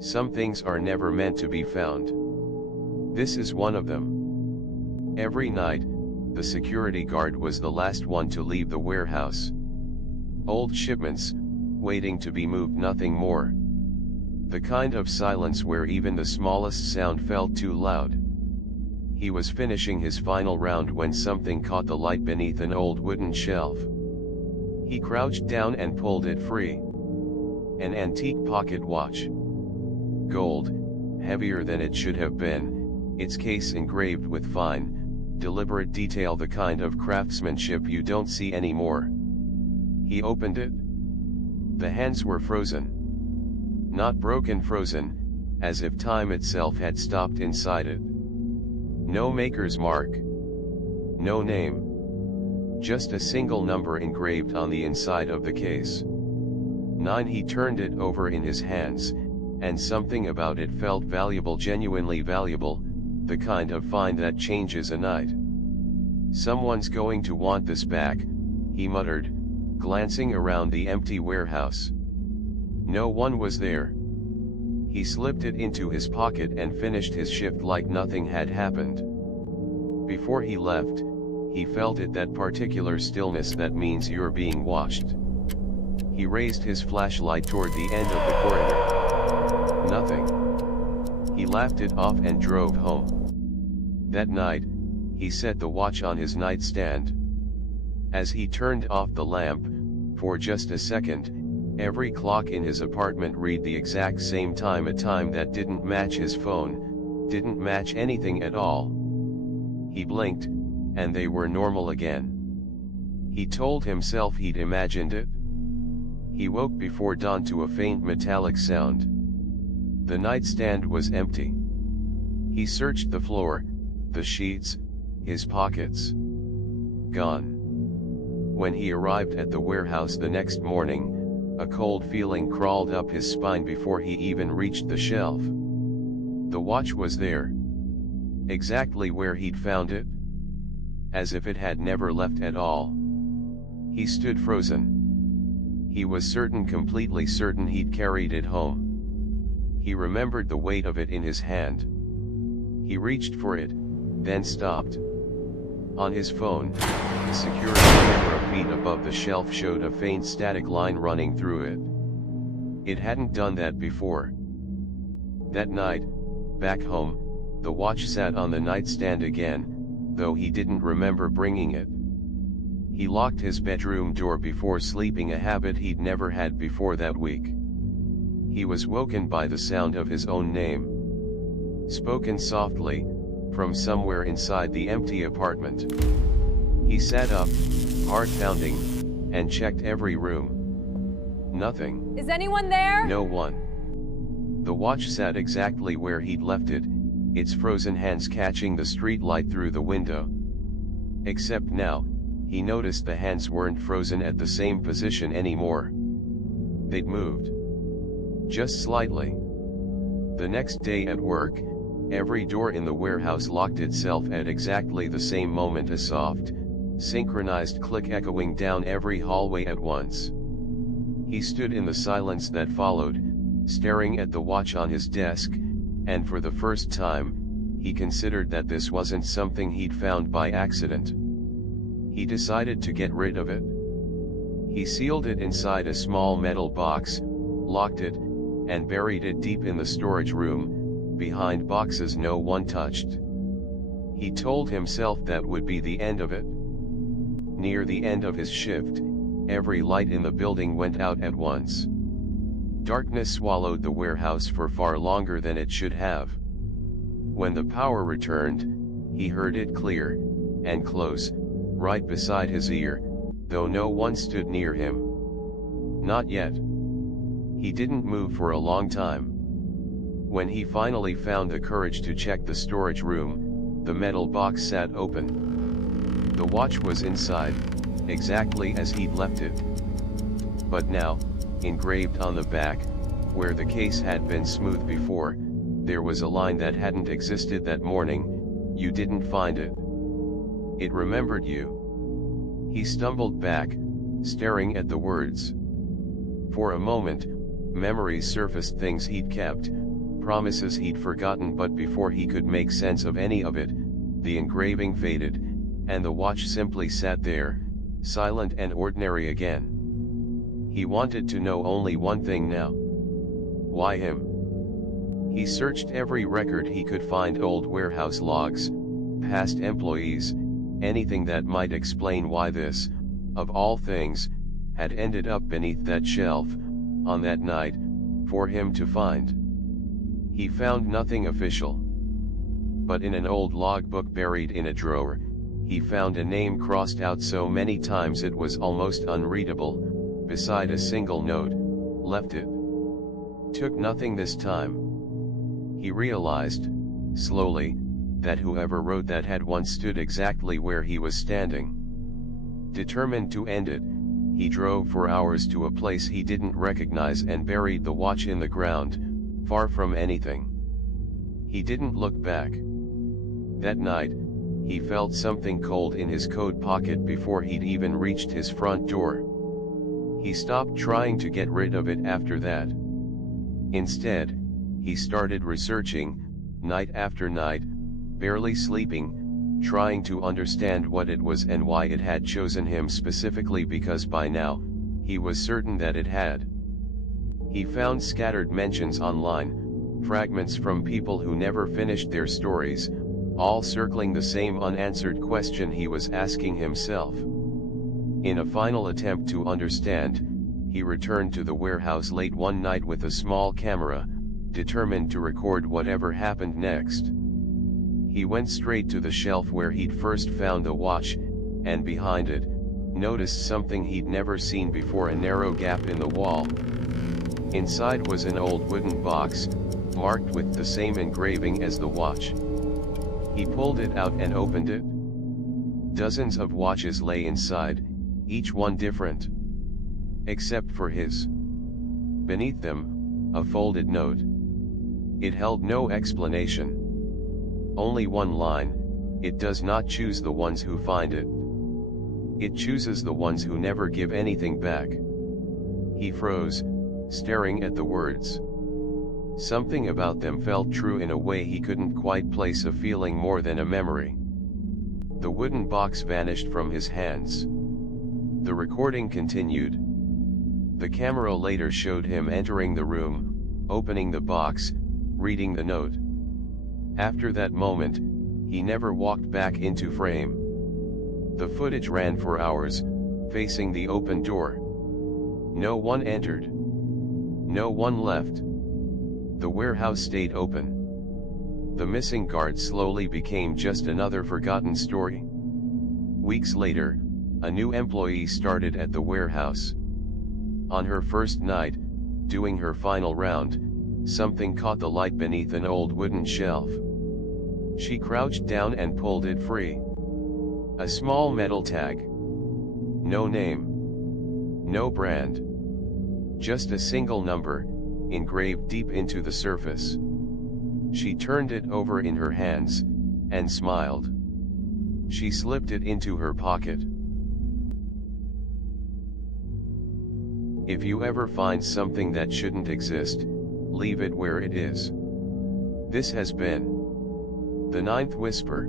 Some things are never meant to be found. This is one of them. Every night, the security guard was the last one to leave the warehouse. Old shipments, waiting to be moved, nothing more. The kind of silence where even the smallest sound felt too loud. He was finishing his final round when something caught the light beneath an old wooden shelf. He crouched down and pulled it free. An antique pocket watch. Gold, heavier than it should have been, its case engraved with fine, deliberate detail, the kind of craftsmanship you don't see anymore. He opened it. The hands were frozen. Not broken, frozen, as if time itself had stopped inside it. No maker's mark. No name. Just a single number engraved on the inside of the case. 9. He turned it over in his hands, and something about it felt valuable, genuinely valuable, the kind of find that changes a night. Someone's going to want this back, he muttered, glancing around the empty warehouse. No one was there. He slipped it into his pocket and finished his shift like nothing had happened. Before he left, he felt it, that particular stillness that means you're being watched. He raised his flashlight toward the end of the corridor. Nothing. He laughed it off and drove home. That night, he set the watch on his nightstand. As he turned off the lamp, for just a second, every clock in his apartment read the exact same time, a time that didn't match his phone, didn't match anything at all. He blinked, and they were normal again. He told himself he'd imagined it. He woke before dawn to a faint metallic sound. The nightstand was empty. He searched the floor, the sheets, his pockets. Gone. When he arrived at the warehouse the next morning, a cold feeling crawled up his spine before he even reached the shelf. The watch was there. Exactly where he'd found it. As if it had never left at all. He stood frozen. He was certain, completely certain, he'd carried it home. He remembered the weight of it in his hand. He reached for it, then stopped. On his phone, the security camera feet above the shelf showed a faint static line running through it. It hadn't done that before. That night, back home, the watch sat on the nightstand again, though he didn't remember bringing it. He locked his bedroom door before sleeping, a habit he'd never had before that week. He was woken by the sound of his own name. Spoken softly, from somewhere inside the empty apartment. He sat up, heart pounding, and checked every room. Nothing. Is anyone there? No one. The watch sat exactly where he'd left it, its frozen hands catching the street light through the window. Except now, he noticed the hands weren't frozen at the same position anymore. They'd moved. Just slightly. The next day at work, every door in the warehouse locked itself at exactly the same moment, a soft, synchronized click echoing down every hallway at once. He stood in the silence that followed, staring at the watch on his desk, and for the first time, he considered that this wasn't something he'd found by accident. He decided to get rid of it. He sealed it inside a small metal box, locked it, and buried it deep in the storage room, behind boxes no one touched. He told himself that would be the end of it. Near the end of his shift, every light in the building went out at once. Darkness swallowed the warehouse for far longer than it should have. When the power returned, he heard it clear, and close, right beside his ear, though no one stood near him. Not yet. He didn't move for a long time. When he finally found the courage to check the storage room, the metal box sat open. The watch was inside, exactly as he'd left it. But now, engraved on the back, where the case had been smooth before, there was a line that hadn't existed that morning: "You didn't find it. It remembered you." He stumbled back, staring at the words. For a moment, memories surfaced, things he'd kept, promises he'd forgotten, but before he could make sense of any of it, the engraving faded, and the watch simply sat there, silent and ordinary again. He wanted to know only one thing now. Why him? He searched every record he could find, old warehouse logs, past employees, anything that might explain why this, of all things, had ended up beneath that shelf, on that night, for him to find. He found nothing official. But in an old logbook buried in a drawer, he found a name crossed out so many times it was almost unreadable, beside a single note, "Left it." Took nothing this time. He realized, slowly, that whoever wrote that had once stood exactly where he was standing. Determined to end it, he drove for hours to a place he didn't recognize and buried the watch in the ground, far from anything. He didn't look back. That night, he felt something cold in his coat pocket before he'd even reached his front door. He stopped trying to get rid of it after that. Instead, he started researching, night after night, barely sleeping, trying to understand what it was and why it had chosen him specifically, because by now, he was certain that it had. He found scattered mentions online, fragments from people who never finished their stories, all circling the same unanswered question he was asking himself. In a final attempt to understand, he returned to the warehouse late one night with a small camera, determined to record whatever happened next. He went straight to the shelf where he'd first found the watch, and behind it, noticed something he'd never seen before: a narrow gap in the wall. Inside was an old wooden box, marked with the same engraving as the watch. He pulled it out and opened it. Dozens of watches lay inside, each one different. Except for his. Beneath them, a folded note. It held no explanation. Only one line: "It does not choose the ones who find it. It chooses the ones who never give anything back." He froze, staring at the words. Something about them felt true in a way he couldn't quite place, a feeling more than a memory. The wooden box vanished from his hands. The recording continued. The camera later showed him entering the room, opening the box, reading the note. After that moment, he never walked back into frame. The footage ran for hours, facing the open door. No one entered. No one left. The warehouse stayed open. The missing guard slowly became just another forgotten story. Weeks later, a new employee started at the warehouse. On her first night, doing her final round, something caught the light beneath an old wooden shelf. She crouched down and pulled it free. A small metal tag. No name. No brand. Just a single number, engraved deep into the surface. She turned it over in her hands, and smiled. She slipped it into her pocket. If you ever find something that shouldn't exist, leave it where it is. This has been The Ninth Whisper.